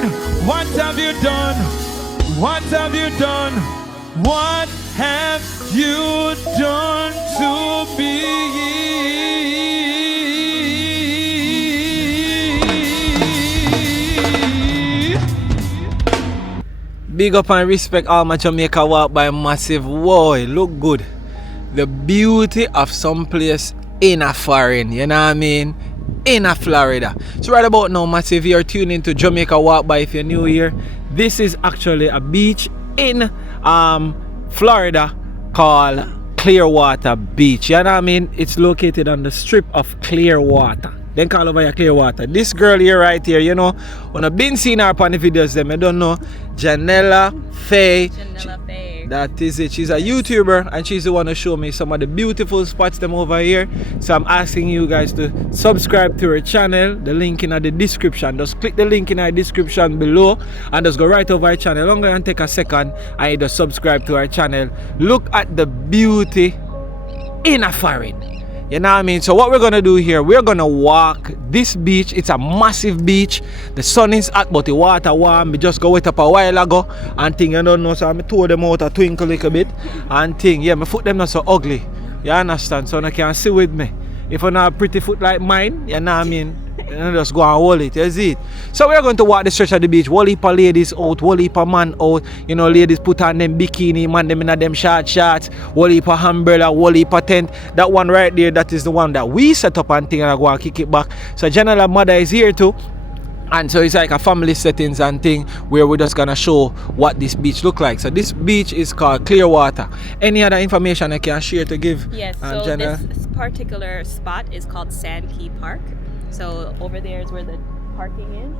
mine. What have you done? What have you done? What have you done to me? Big up and respect all my Jamaica walk by massive. Boy, look good. The beauty of some place in a foreign, you know what I mean? In a Florida. So right about now, massive, you're tuning to Jamaica Walk By if you're new here. This is actually a beach in Florida called Clearwater Beach. You know what I mean? It's located on the strip of Clearwater. Then call over here Clearwater. This girl here right here, you know, when I've been seeing her on the videos them, I don't know, Janella Faye. That is it. She's a YouTuber and she's the one to show me some of the beautiful spots them over here. So I'm asking you guys to subscribe to her channel. The link in the description. Just click the link in the description below and just go right over her channel. Longer and take a second and you just subscribe to her channel. Look at the beauty in a foreign. You know what I mean? So what we're gonna do here, we're gonna walk this beach. It's a massive beach. The sun is hot, but the water warm. We just go wet up a while ago and thing, you don't know. So I tore them out a twinkle a little bit and thing. Yeah, my foot them not so ugly. You understand? So I can see with me. If you not a pretty foot like mine, you know what I mean? You just go and hold it, you see it. So we're going to walk the stretch of the beach. Whole heap of ladies out, whole heap of man out. You know, ladies put on them bikini, man them in them shorts, whole heap of umbrella, whole heap of tent. That one right there, that is the one that we set up and thing and I go and kick it back. So General Mother is here too. And so it's like a family settings and thing where we're just gonna show what this beach look like. So this beach is called Clearwater. Any other information I can share to give? Yes, so this particular spot is called Sand Key Park. So over there is where the parking is,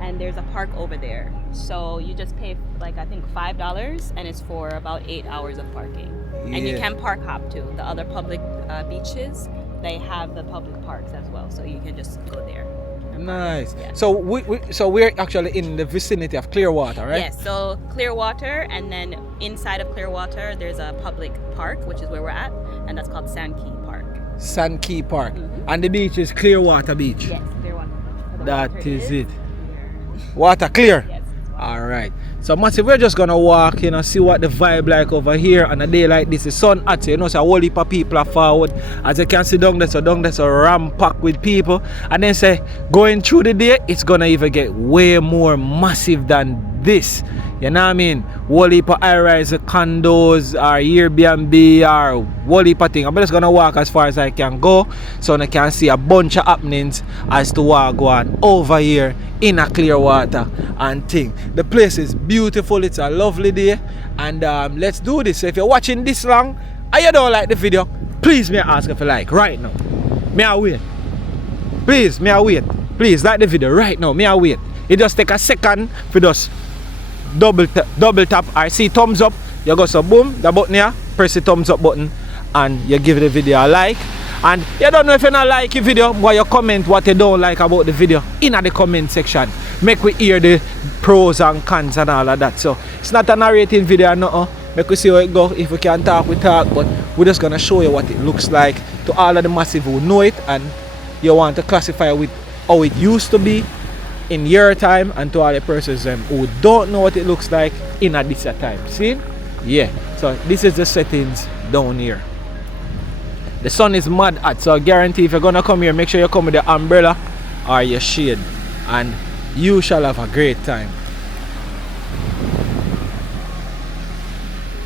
and there's a park over there. So you just pay like I think $5, and it's for about 8 hours of parking. Yeah. And you can park hop too. The other public beaches, they have the public parks as well, so you can just go there. Nice. Yeah. So we're actually in the vicinity of Clearwater, right? Yes. So Clearwater, and then inside of Clearwater, there's a public park, which is where we're at, and that's called Sand Key Park. Sand Key Park. And the beach is Clearwater Beach. Yes, Clearwater. That is it. Water clear. Yes. All right. So massive, we're just gonna walk, you know, see what the vibe like over here on a day like this. The sun hot, you know, so a whole heap of people are forward. As you can see down there's a ram-packed with people. And then say, going through the day, it's gonna even get way more massive than this. You know what I mean? Whole heap of high-rise condos or Airbnb or whole heap of thing. I'm just gonna walk as far as I can go so I can see a bunch of happenings as to what go on over here in a Clearwater and thing. The place is beautiful, it's a lovely day, and let's do this. So if you're watching this long and you don't like the video, please may I ask if you like right now. May I wait? Please, may I wait? Please like the video right now. May I wait? It just take a second for just double tap or see thumbs up. You go so boom, the button here, press the thumbs up button and you give the video a like. And you don't know if you not like the video, but you comment what you don't like about the video in the comment section. Make we hear the pros and cons and all of that. So it's not a narrating video or nothing. Make we see how it go. If we can talk, we talk, but we're just gonna show you what it looks like to all of the massive who know it and you want to classify with how it used to be in your time, and to all the persons who don't know what it looks like in a this time. See? Yeah. So this is the settings down here. The sun is mad hot, so I guarantee if you're gonna come here, make sure you come with the umbrella or your shade, and you shall have a great time.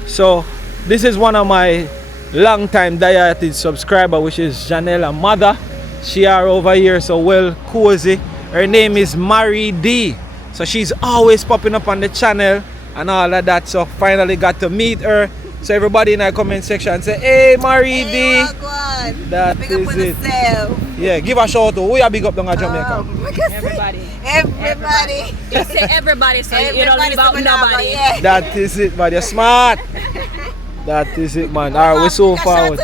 So this is one of my long time dieted subscriber, which is Janella Mother. She are over here, so well cozy. Her name is Mary D. So she's always popping up on the channel and all of that. So finally got to meet her. So everybody in the comment section say, hey Mary D. That big is it. Yeah, give a shout out. Who you big up down at Jamaica? Everybody. Just say everybody so you don't leave out nobody. Yeah. That is it, man. You're smart. That is it, man. Alright, we're so forward.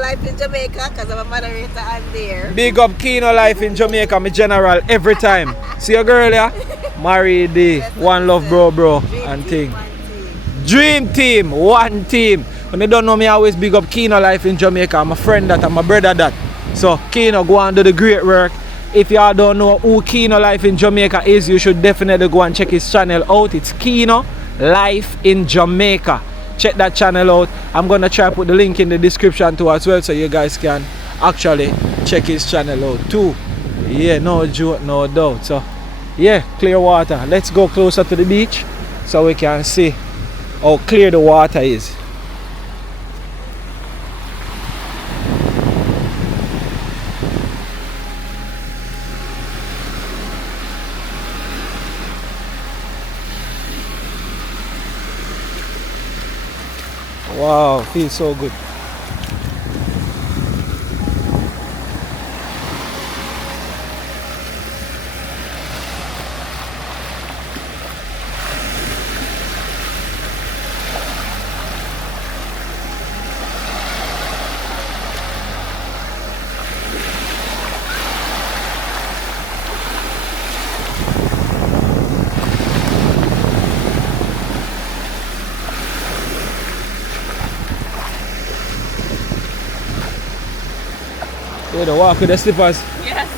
Life in Jamaica because I'm a moderator and there. Big up Kino Life in Jamaica, my general, every time. See your girl, yeah? Mary D. One love, bro, and thing. Dream team, one team. When they don't know me, I always big up Kino Life in Jamaica. I'm a friend that, I'm a brother that. So Kino, go on do the great work if y'all don't know who Kino Life in Jamaica is, you should definitely go and check his channel out. It's Kino Life in Jamaica. Check that channel out. I'm gonna try to put the link in the description too as well, so you guys can actually check his channel out too. Yeah, no joke, no doubt. So yeah, Clearwater. Let's go closer to the beach so we can see how clear the water is. Wow, feels so good. You know, walk with the slippers. Yes.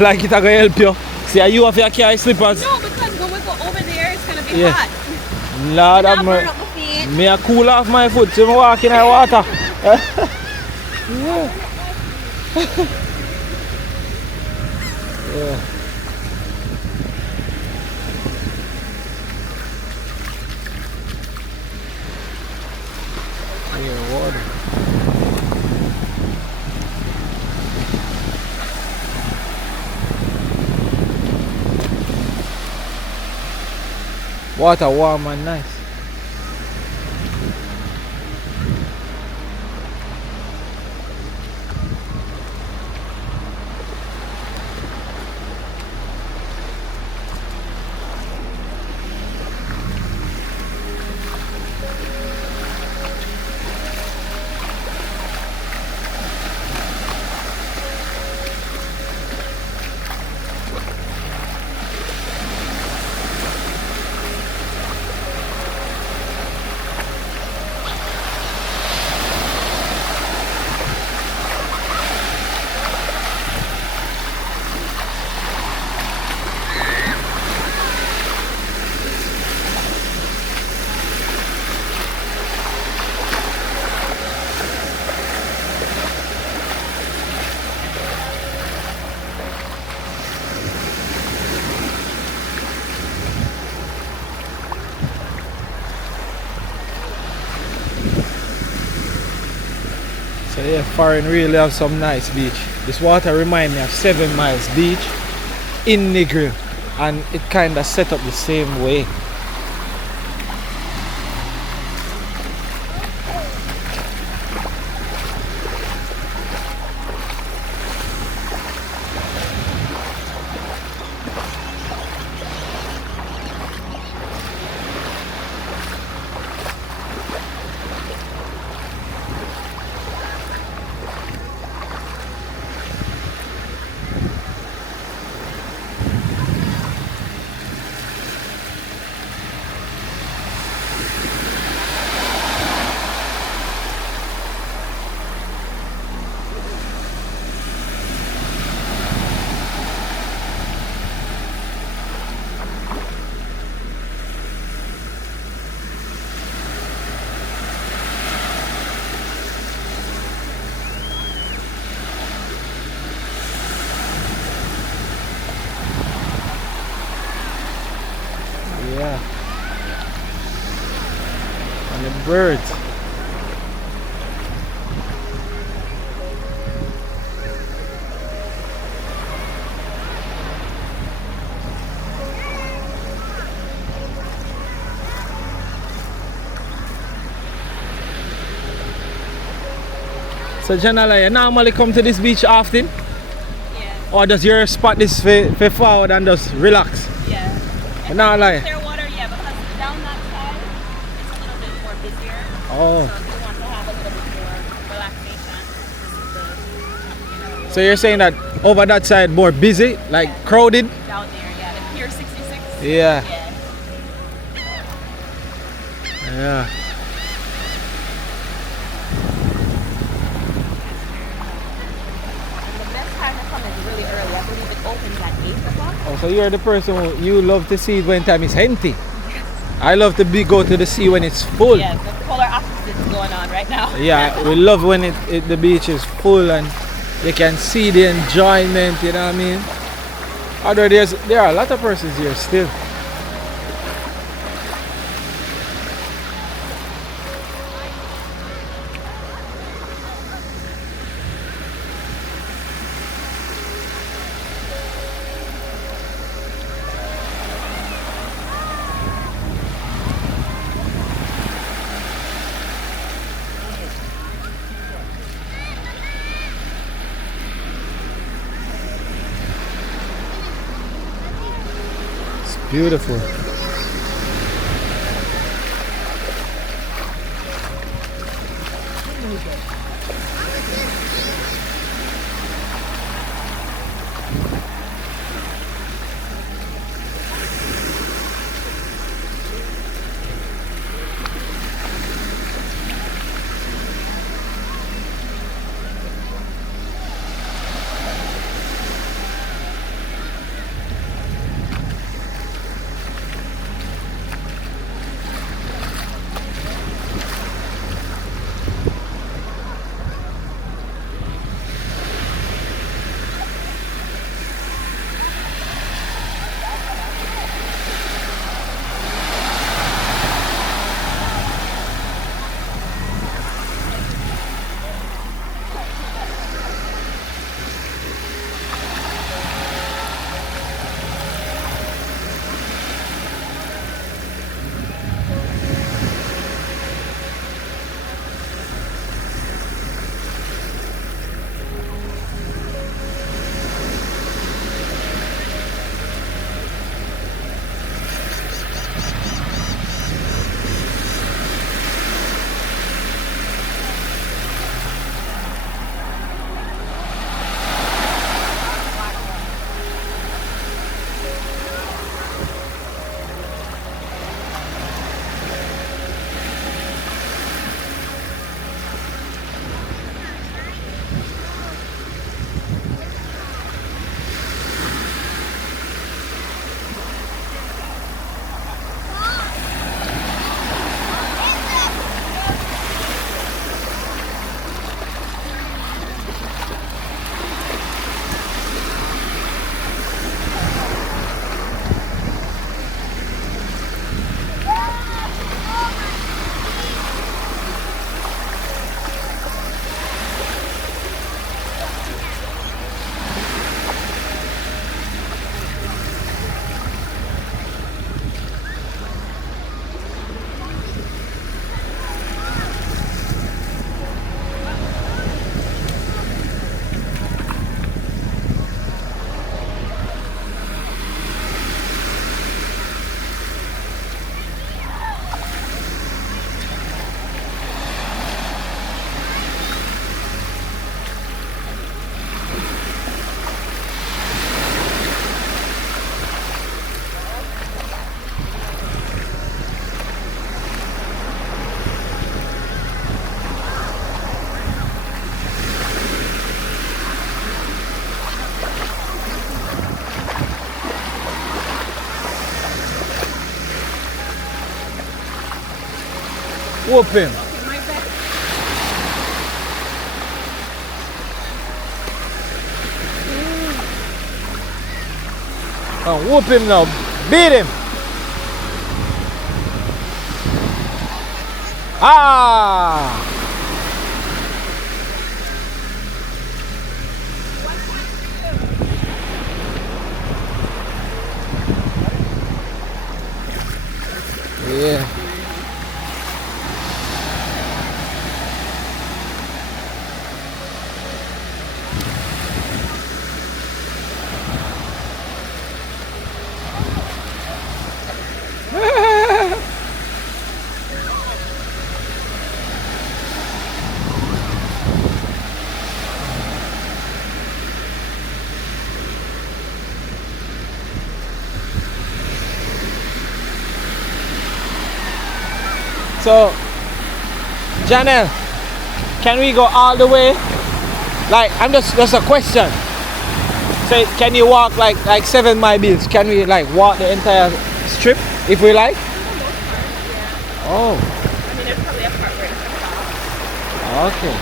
Like it gonna help you. See, are you have your carry slippers? No, because when we go over there, it's gonna be Yeah. hot. Lord Not have burn mercy. up my feet. Me a cool off my foot, so I walk in the water. Yeah. Yeah. Yeah, water. Water warm and nice. So yeah, foreign really have some nice beach. This water remind me of 7 Miles Beach in Negril, and it kinda set up the same way. Yeah. And the birds. So Janala, you normally come to this beach often? Yeah. Or does your spot this for forward and just relax? Yeah. And Not like Clearwater, yeah, because down that side it's a little bit more busier. oh. So if you want to have a little bit more relaxation, this is the, So you're saying that over that side more busy, like crowded? down there, yeah. The Pier 66. Yeah. Yeah. Yeah. And the best time to come is really Oh, so you're the person you love to see it when time is empty. I love to go to the sea when it's full. Yes, the polar opposites going on right now. Yeah, we love when the beach is full and you can see the enjoyment, you know what I mean? Although there are a lot of persons here still. Beautiful. Whoop him. Oh, whoop him now. Beat him. Ah! Yeah. So, Janelle, can we go all the way? Like, I'm just a question. So can you walk like 7 Mile Beach? Can we like walk the entire strip if we like? Oh, I mean, there's probably a part where it's a stop. okay.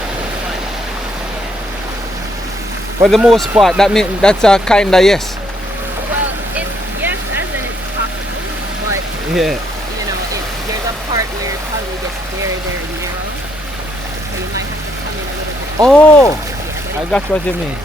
For the most part, that means that's a kinda yes. Well, it's yes, as in it's possible, but Yeah. you know, there's a part where it's probably just very, very narrow, so you might have to come in a little bit. Oh, I got what you mean.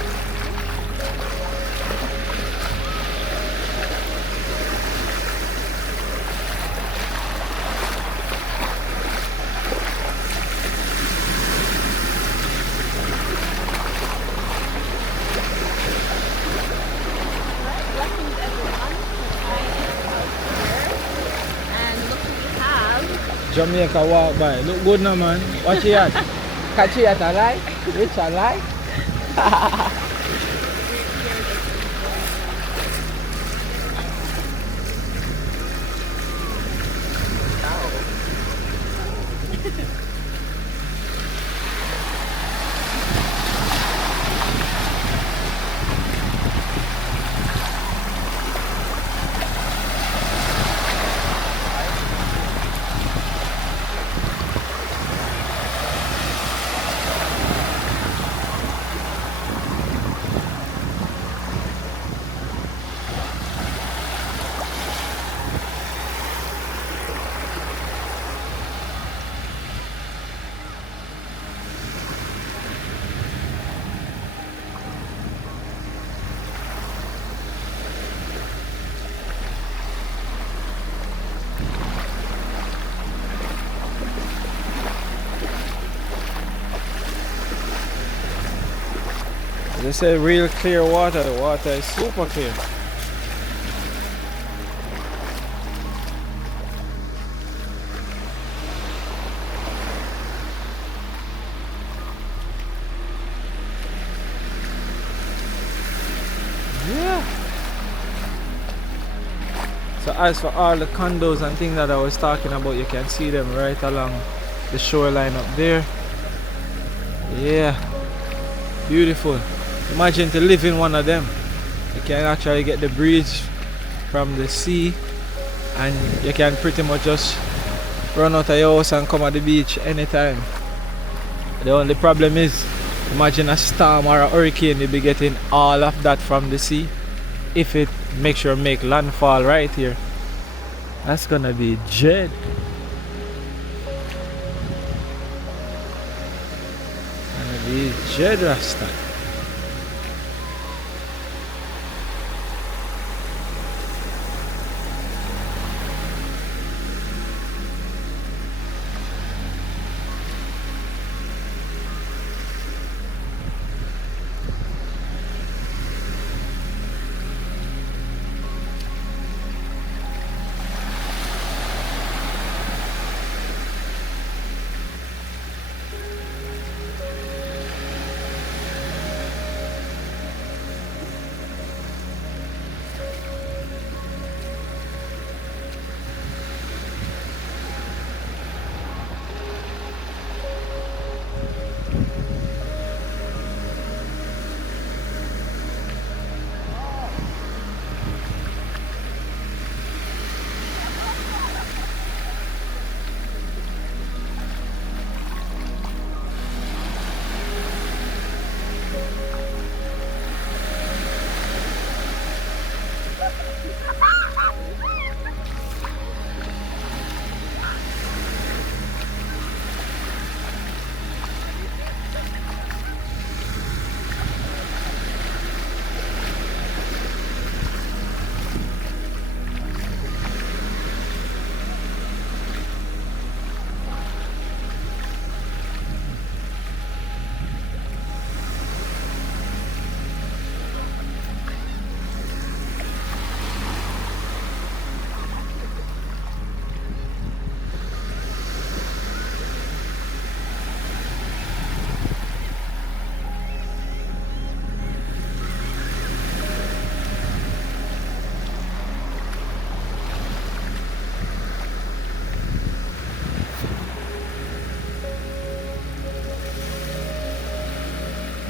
Blessings everyone. I am out here, and look who we have. Jamaica walk by. Look good now, man. Watch it at. Catch it at a lie. Which a lie? They say real clear water. The water is super clear. Yeah. So as for all the condos and things that I was talking about, you can see them right along the shoreline up there. Yeah. Beautiful. Imagine to live in one of them. You can actually get the breeze from the sea, and you can pretty much just run out of your house and come at the beach anytime. The only problem is, imagine a storm or a hurricane, you'll be getting all of that from the sea. If it makes sure make landfall right here, that's gonna be jet. Gonna be jet Rasta.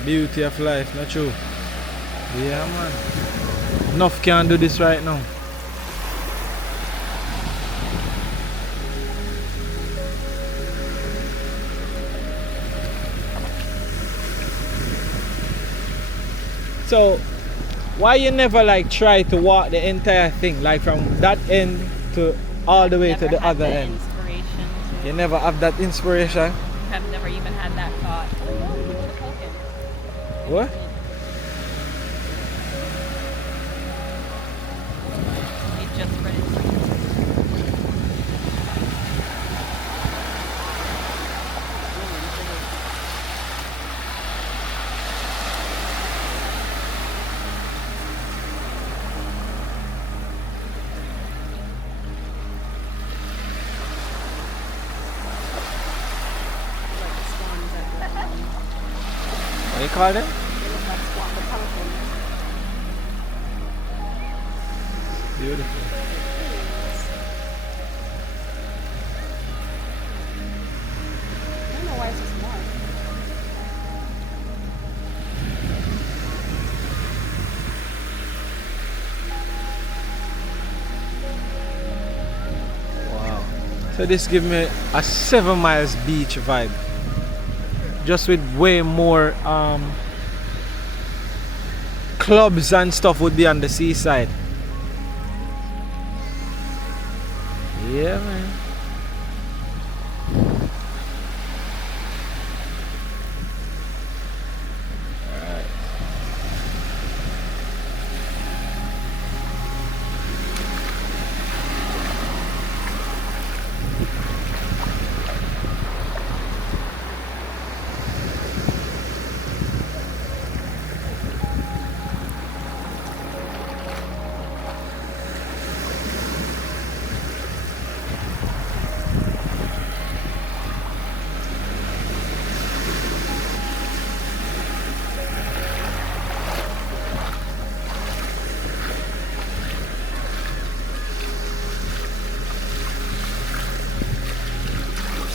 Beauty of life, not true. Yeah, man. Enough can't do this right now. So, why you never like try to walk the entire thing, like from that end to all the way to Never the had other the end? inspiration to- You never have that inspiration? I've never even had that thought. Oh no, you would have taken. What? It just read it. Like the swans at the What you call them? they look like swan, the pelicans. Beautiful. I don't know why it's so small. Wow. So this gives me a 7 miles beach vibe. Just with way more clubs and stuff would be on the seaside. Yeah, man. Alright.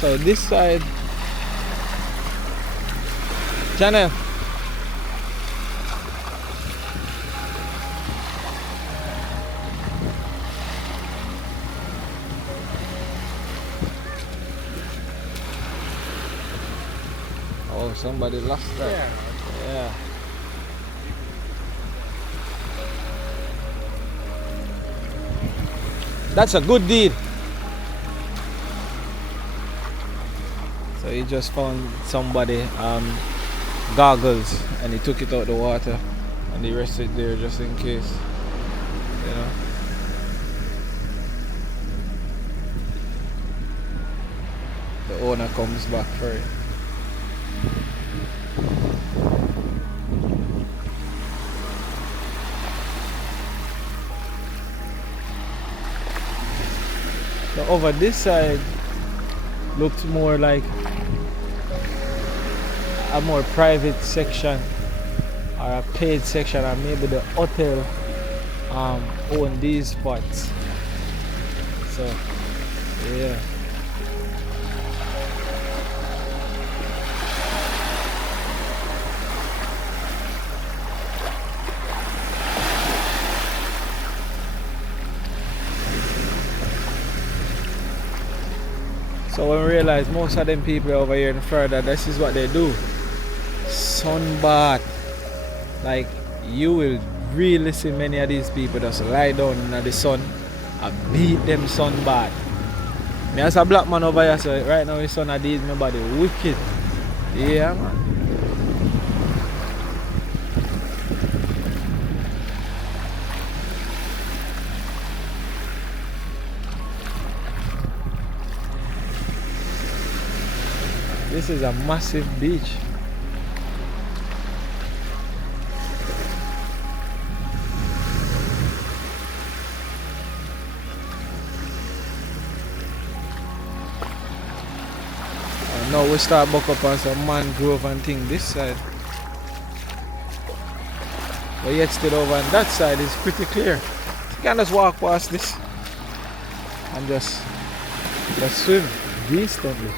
So this side, Janelle. Oh, somebody lost that. Yeah. That's a good deed. So he just found somebody goggles and he took it out the water and he rested there just in case, you know. The owner comes back for it. So over this side looks more like a more private section or a paid section, or maybe the hotel own these spots. So yeah. So when we realize most of them people over here in Florida, this is what they do. Sunbath. Like, you will really see many of these people just lie down in the sun and beat them sunbath. Me as a black man over here, so right now the sun I did my body wicked. Yeah, man. This is a massive beach. And now we start back up on some mangrove and thing this side. But yet still over on that side is pretty clear. You can just walk past this and just swim decently.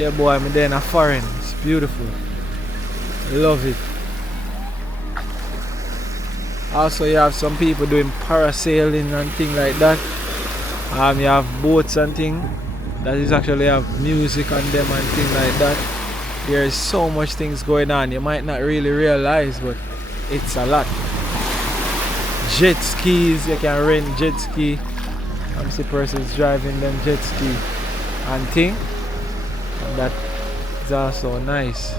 Yeah, boy, I'm there in a foreign. It's beautiful. Love it. Also, you have some people doing parasailing and things like that. You have boats and things that is actually have music on them and things like that. There is so much things going on. You might not really realize, but it's a lot. Jet skis, you can rent jet ski. I'm see persons driving them jet ski and thing. And that is also nice.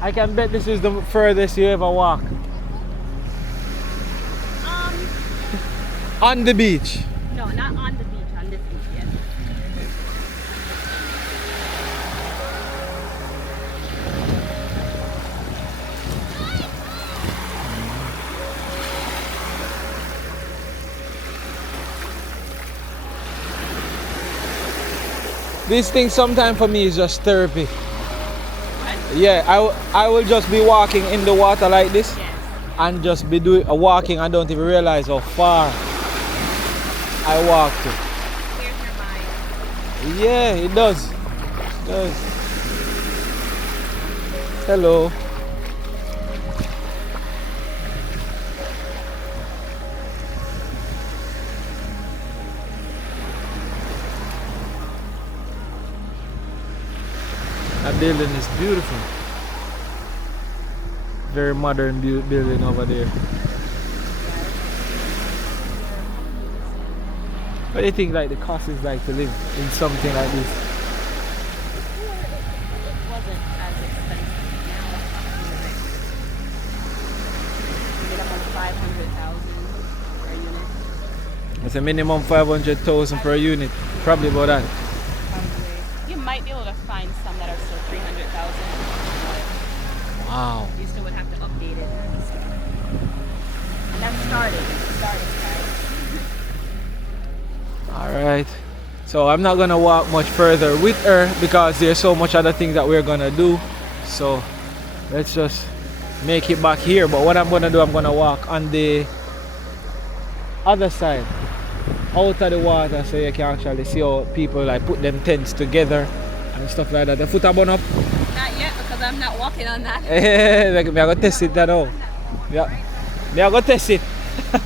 I can bet this is the furthest you ever walk. On the beach. No, not on the beach, on this beach, yes. This thing sometimes for me is just therapy. Yeah, I will just be walking in the water like this, Yes. and just be doing walking. I don't even realize how far I walk to. Clears your mind. Yeah, it does. It does. Hello. That building is beautiful. Very modern building over there. What do you think like the cost is like to live in something like this? It wasn't as expensive. Now it's minimum 500,000 per unit. It's a minimum 500,000 per unit. Probably about that. Probably. You might be able to find some that are still 300,000. Wow. You still would have to update it. And that's starting. Guys. Alright. So I'm not gonna walk much further with her because there's so much other things that we're gonna do. So let's just make it back here. But what I'm gonna do, I'm gonna walk on the other side, out of the water, so you can actually see how people like put them tents together and stuff like that. The foot are bun up. Not yet because I'm not walking on that. Me I go test it now. Yeah. Me I go test it. Oh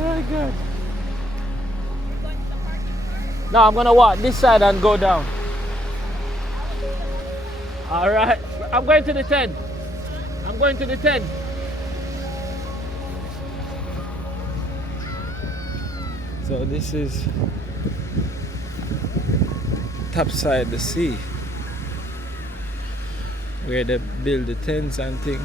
my god. No, I'm gonna walk this side and go down. Alright. I'm going to the tent. I'm going to the tent. So this is top side the sea, where they build the tents and things.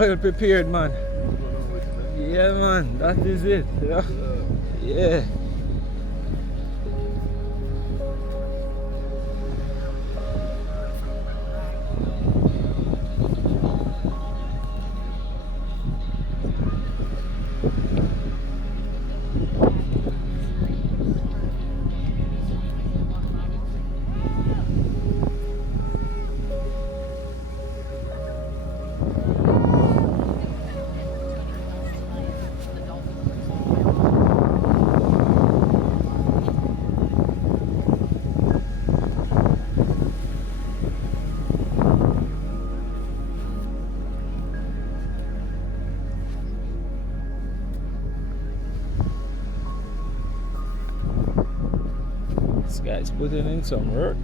Oil prepared, man. Yeah, man, that is it. Yeah. Yeah. This guy's putting in some work.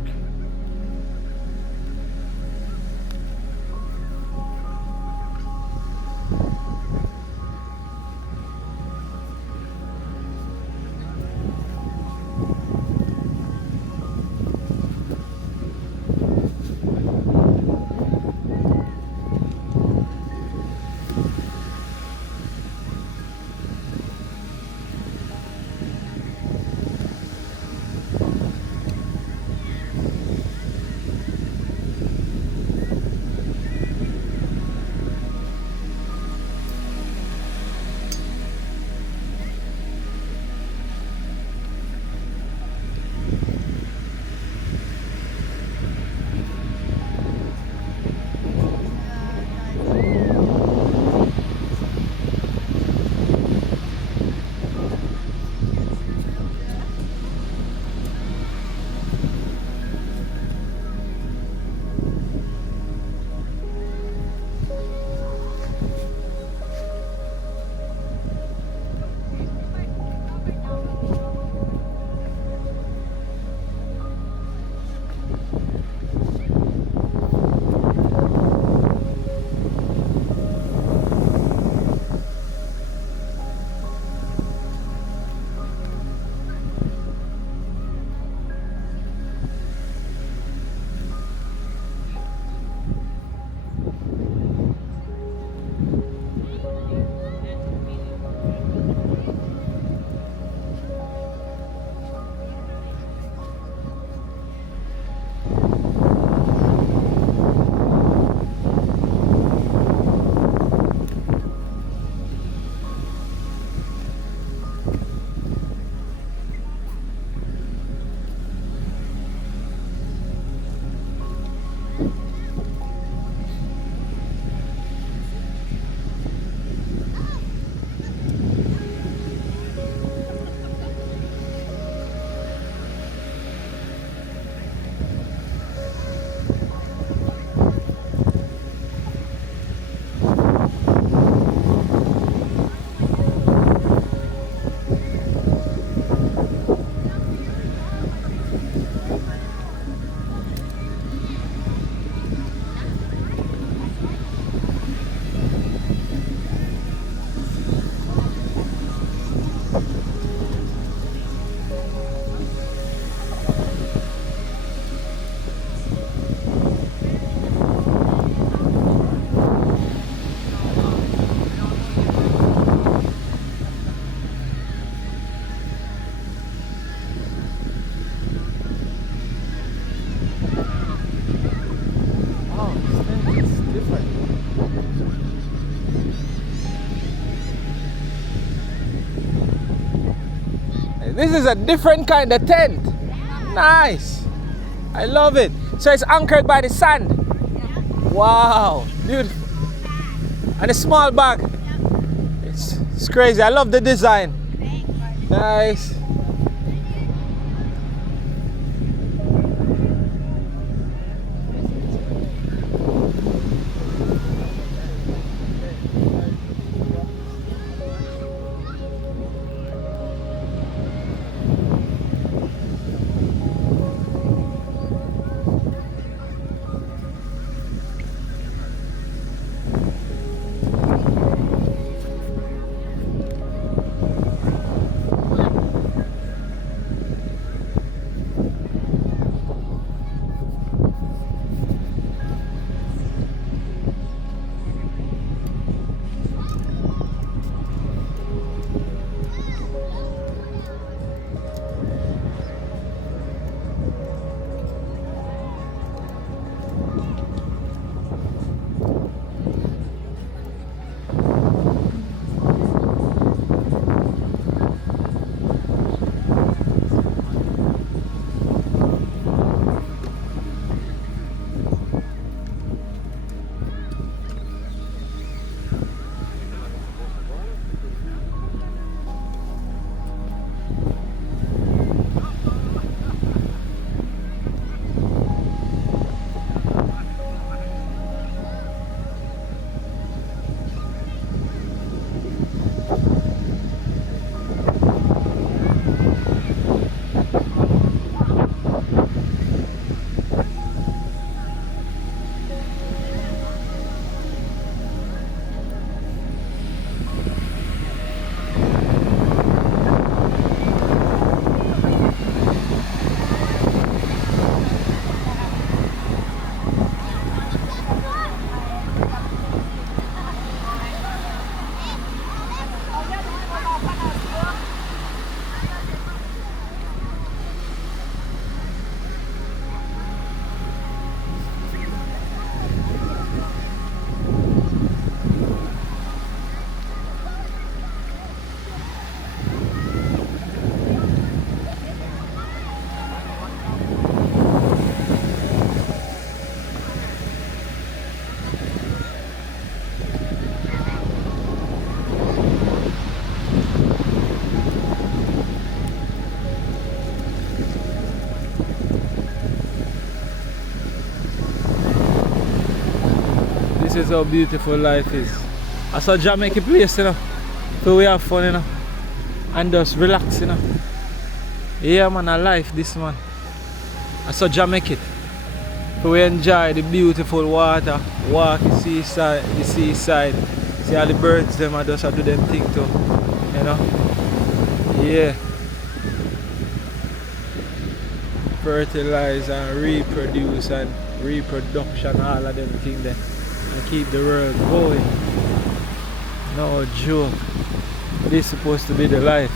This is a different kind of tent. Nice. I love it. So it's anchored by the sand. Wow, beautiful. And a small bag. It's crazy. I love the design. Nice. is how beautiful life is. I saw Jamaica place, you know. So we have fun, you know. And just relax, you know. Yeah, man, I life this, man. I saw Jamaica. So we enjoy the beautiful water, walk the seaside, See all the birds, them, I just do them thing too, you know. Yeah. Fertilize and reproduce and reproduction, all of them things there. And keep the world going. No joke. This is supposed to be the life.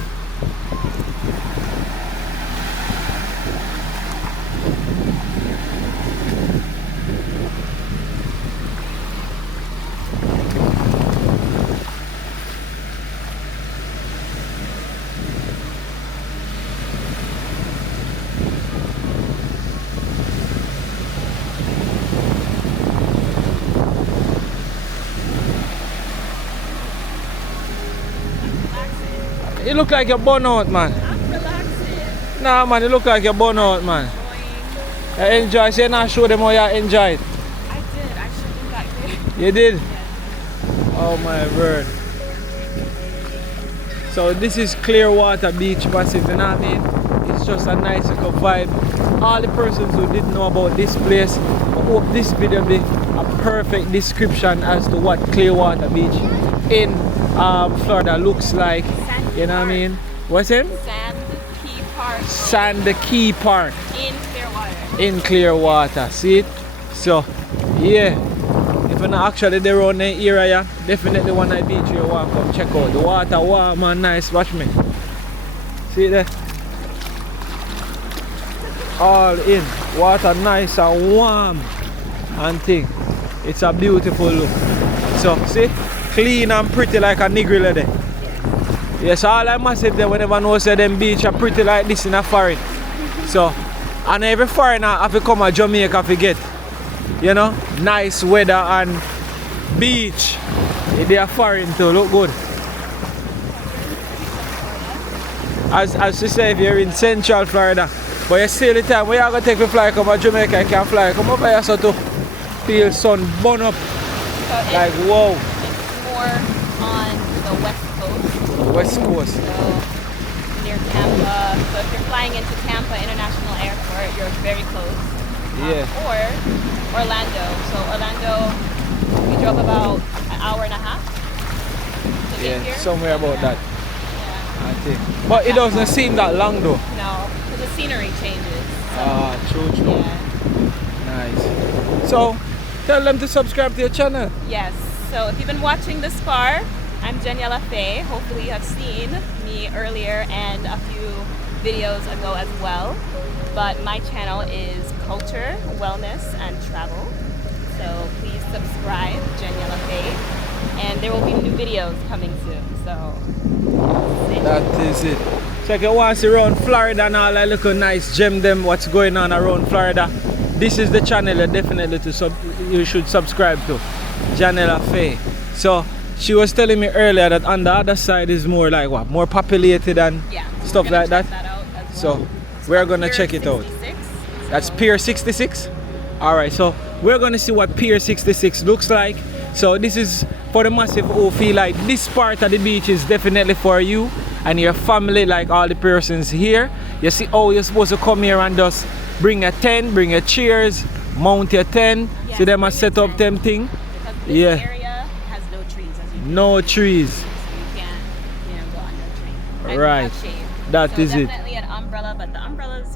You look like you're burn out, man. I'm relaxing. Nah, man, you look like you're burn out, man. You enjoy, say not show them how you enjoy it. I did. I should do that there. You did? Oh my word. So this is Clearwater Beach Massive, you know what I mean? It's just a nice little vibe. All the persons who didn't know about this place, I hope this video be a perfect description as to what Clearwater Beach in Florida looks like. You know what I mean? What's it? Sand Key Park. Sand Key Park In Clearwater. in Clearwater. See it? So, yeah. If you're not actually there around the area, definitely one night beach you want to come check out. The water warm and nice. Watch me. See it there? All in. Water nice and warm and thing. It's a beautiful look. So, see? Clean and pretty like a nigger there. Yes, all I must say them whenever know say them beach are pretty like this in a foreign. So, and every foreigner have to come to Jamaica to get, you know, nice weather and beach. They are foreign too, look good. As you say, if you're in Central Florida, but you see the time when you are going to take a fly come to Jamaica, you can fly. Come over here so to feel sun burn up. So Like, whoa. it's more on the west coast. West Coast. So near Tampa. So if you're flying into Tampa International Airport, you're very close. Yeah. Or Orlando. So Orlando, we drove about an hour and a half to get here. Somewhere about that, Yeah. I think. But it doesn't seem that long though. No, because the scenery changes. So, Ah, true. yeah. Nice. So, tell them to subscribe to your channel. Yes. So if you've been watching this far, I'm Jeniela Faye. Hopefully you have seen me earlier and a few videos ago as well. But my channel is Culture, Wellness, and Travel. So please subscribe, Jeniela Faye. And there will be new videos coming soon. So That is it. So if you want to see around Florida and all that little nice gem them, what's going on around Florida, this is the channel that definitely you should subscribe to. Jeniela Faye. So she was telling me earlier that on the other side is more like what? More populated and yeah, stuff we're gonna like check that. out as So well. we're gonna Pier check it out. 66. That's Pier 66. Alright, so we're gonna see what Pier 66 looks like. So this is for the massive who feel like this part of the beach is definitely for you and your family, like all the persons here. You see how you're supposed to come here and just bring a tent, bring your chairs, mount your tent. Yes, See them bring a set your up tent. them thing. Because this Yeah. area has no trees, as you can No trees. see. So you can't, go under a tree. And Right. have shade. That So is it. definitely an umbrella, but the umbrellas,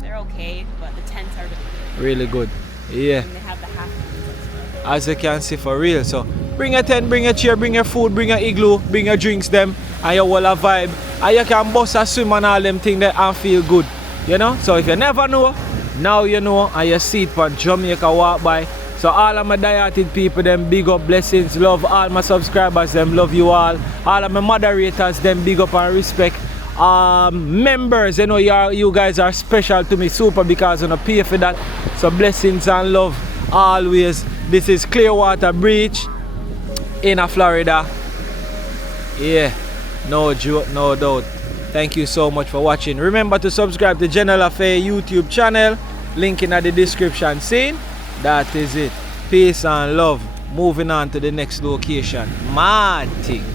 they're okay, but the tents are Really good. Yeah. and they have the half as well. As you can see for real. So bring a tent, bring a chair, bring your food, bring your igloo, bring your drinks them and your whole vibe. And you can bust a swim and all them things there and feel good. You know? So if you never know, now you know and you see it from Jamaica walk by. So all of my dieted people them big up, blessings, love all my subscribers them, love you all. All of my moderators them big up and respect. Members, you guys are special to me super because I don't pay for that. So blessings and love always. This is Clearwater Beach in Florida. Yeah, no joke, no doubt. Thank you so much for watching. Remember to subscribe to Jeniela Faye YouTube channel. Link in the description. See? That is it. Peace and love. moving on to the next location. Mad thing.